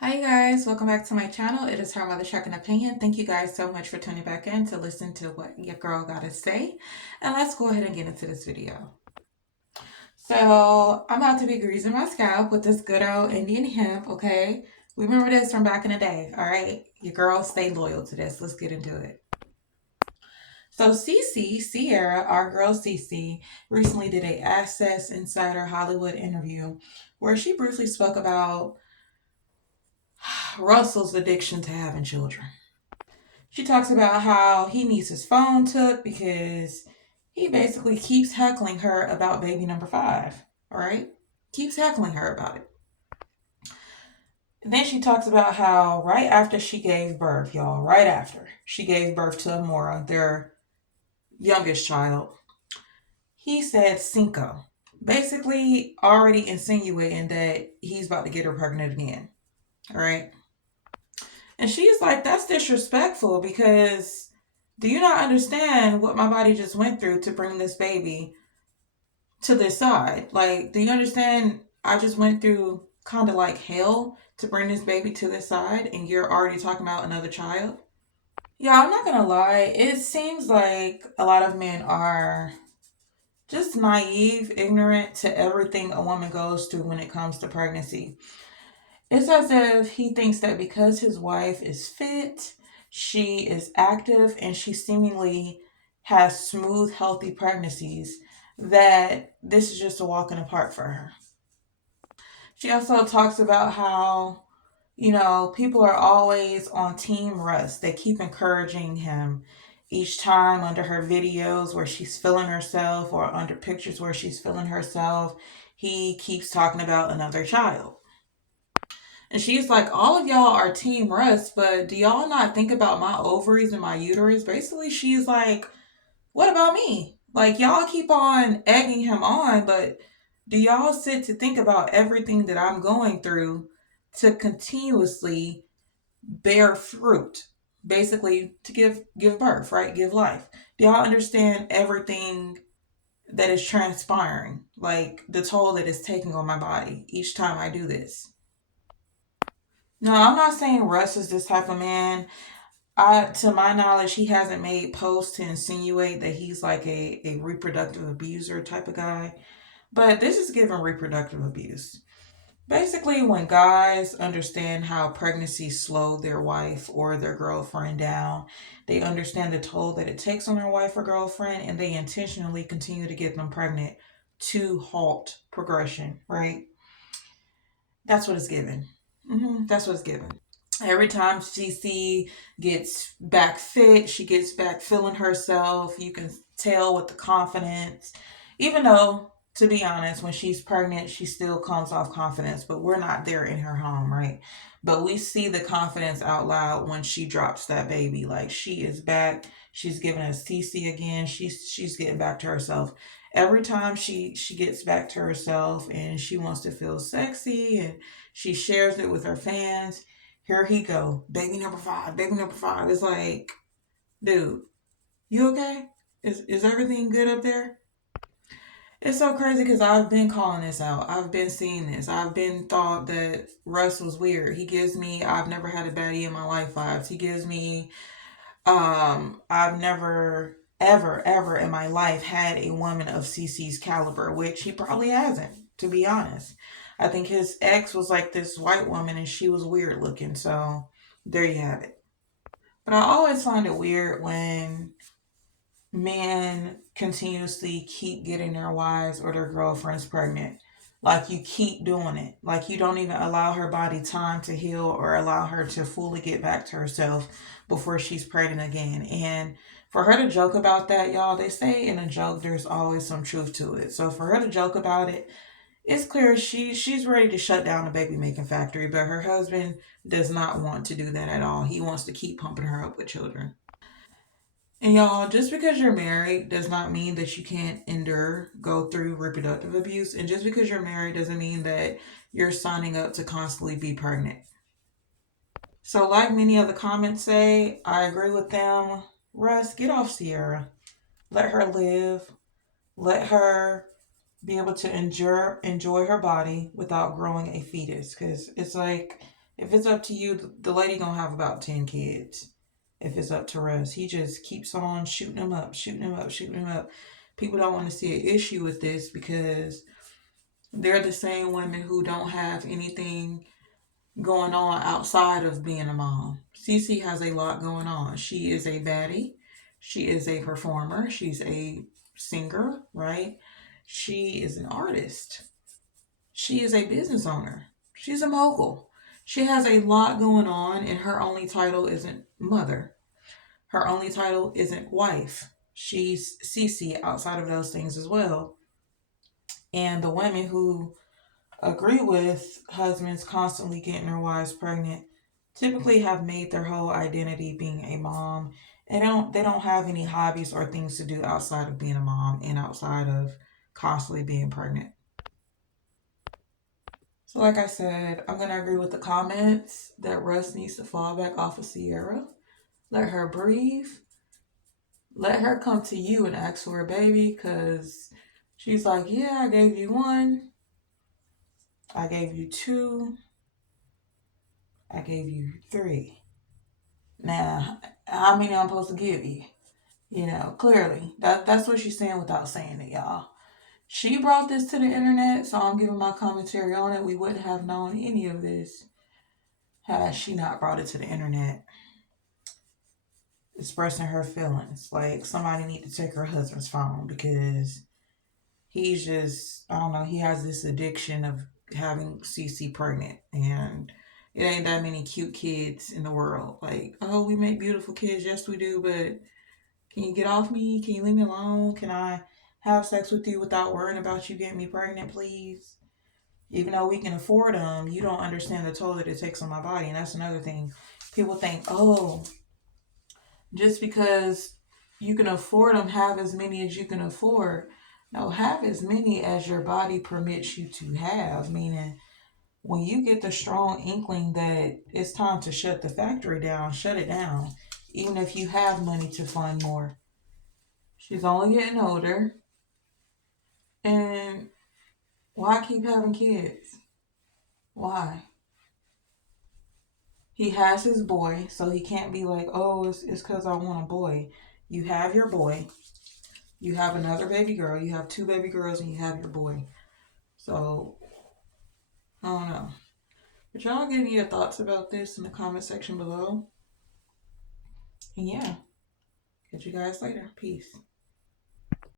Hi guys, welcome back to my channel. It is her mother second opinion. Thank you guys so much for tuning back in to listen to what your girl gotta say. And let's go ahead and get into this video. So I'm about to be greasing my scalp with this good old Indian hemp, okay? We remember this from back in the day, all right? Your girl stay loyal to this. Let's get into it. So Ciara, our girl Cece, recently did a Access Insider Hollywood interview where she briefly spoke about Russell's addiction to having children. She talks about how he needs his phone took because he basically keeps heckling her about baby number 5. All right? Keeps heckling her about it. And then she talks about how right after she gave birth, y'all, right after she gave birth to Amora, their youngest child, he said cinco. Basically, already insinuating that he's about to get her pregnant again. All right? And she's like, that's disrespectful because do you not understand what my body just went through to bring this baby to this side? Like, do you understand? I just went through kind of like hell to bring this baby to this side, and you're already talking about another child? Yeah, I'm not gonna lie. It seems like a lot of men are just naive, ignorant to everything a woman goes through when it comes to pregnancy. It's as if he thinks that because his wife is fit, she is active, and she seemingly has smooth, healthy pregnancies, that this is just a walk in the park for her. She also talks about how, people are always on Team Russ. They keep encouraging him each time under her videos where she's feeling herself or under pictures where she's feeling herself. He keeps talking about another child. And she's like, all of y'all are Team Russ, but do y'all not think about my ovaries and my uterus? Basically, she's like, what about me? Like, y'all keep on egging him on, but do y'all sit to think about everything that I'm going through to continuously bear fruit? Basically, to give birth, right? Give life. Do y'all understand everything that is transpiring? Like the toll that it's taking on my body each time I do this. No, I'm not saying Russ is this type of man. To my knowledge, he hasn't made posts to insinuate that he's like a reproductive abuser type of guy. But this is given reproductive abuse. Basically, when guys understand how pregnancy slowed their wife or their girlfriend down, they understand the toll that it takes on their wife or girlfriend, and they intentionally continue to get them pregnant to halt progression, right? That's what it's given. That's what it's given. Every time CC gets back fit, she gets back feeling herself. You can tell with the confidence. Even though, to be honest, when she's pregnant, she still comes off confidence, but we're not there in her home, right? But we see the confidence out loud when she drops that baby. Like she is back. She's giving us CC again. She's getting back to herself. Every time she gets back to herself and she wants to feel sexy and she shares it with her fans, here he go, baby number 5, baby number 5. It's like, dude, you okay? Is everything good up there? It's so crazy because I've been calling this out. I've been seeing this. I've been thought that Russ was weird. He gives me I've never had a baddie in my life vibes. He gives me I've never ever in my life had a woman of CC's caliber, which he probably hasn't, to be honest. I think his ex was like this white woman and she was weird looking. So there you have it. But I always find it weird when men continuously keep getting their wives or their girlfriends pregnant. Like you keep doing it. Like you don't even allow her body time to heal or allow her to fully get back to herself before she's pregnant again. And for her to joke about that, y'all, they say in a joke there's always some truth to it. So for her to joke about it, it's clear she's ready to shut down the baby making factory, but her husband does not want to do that at all. He wants to keep pumping her up with children. And y'all, just because you're married does not mean that you can't go through reproductive abuse. And just because you're married doesn't mean that you're signing up to constantly be pregnant. So, like many of the comments say, I agree with them. Russ, get off Ciara. Let her live. Let her be able to enjoy her body without growing a fetus. Because it's like If it's up to you, the lady gonna have about 10 kids. If it's up to Russ, he just keeps on shooting them up, shooting them up, shooting them up. People don't want to see an issue with this because they're the same women who don't have anything going on outside of being a mom. Cece has a lot going on. She is a baddie. She is a performer. She's a singer, right? She is an artist. She is a business owner. She's a mogul. She has a lot going on, and her only title isn't mother. Her only title isn't wife. She's Cece outside of those things as well. And the women who agree with husbands constantly getting their wives pregnant typically have made their whole identity being a mom. They don't have any hobbies or things to do outside of being a mom and outside of constantly being pregnant. So like I said, I'm gonna agree with the comments that Russ needs to fall back off of Ciara. Let her breathe. Let her come to you and ask for a baby because she's like, yeah, I gave you one, I gave you two, I gave you three. Now, how many I'm supposed to give you? Clearly. That's what she's saying without saying it, y'all. She brought this to the internet, so I'm giving my commentary on it. We wouldn't have known any of this had she not brought it to the internet, expressing her feelings. Like somebody need to take her husband's phone because he's just, I don't know, he has this addiction of having CC pregnant, and it ain't that many cute kids in the world. Like, oh, we make beautiful kids, yes we do, but can you get off me? Can you leave me alone? Can I have sex with you without worrying about you getting me pregnant, please? Even though we can afford them, you don't understand the toll that it takes on my body, and that's another thing. People think, oh, just because you can afford them, have as many as you can afford. No, have as many as your body permits you to have, meaning when you get the strong inkling that it's time to shut the factory down, shut it down, even if you have money to fund more. She's only getting older, and why keep having kids? Why? He has his boy, so he can't be like, oh, it's because I want a boy. You have your boy. You have another baby girl. You have two baby girls, and you have your boy. So, I don't know. But y'all give me your thoughts about this in the comment section below. And yeah, catch you guys later. Peace.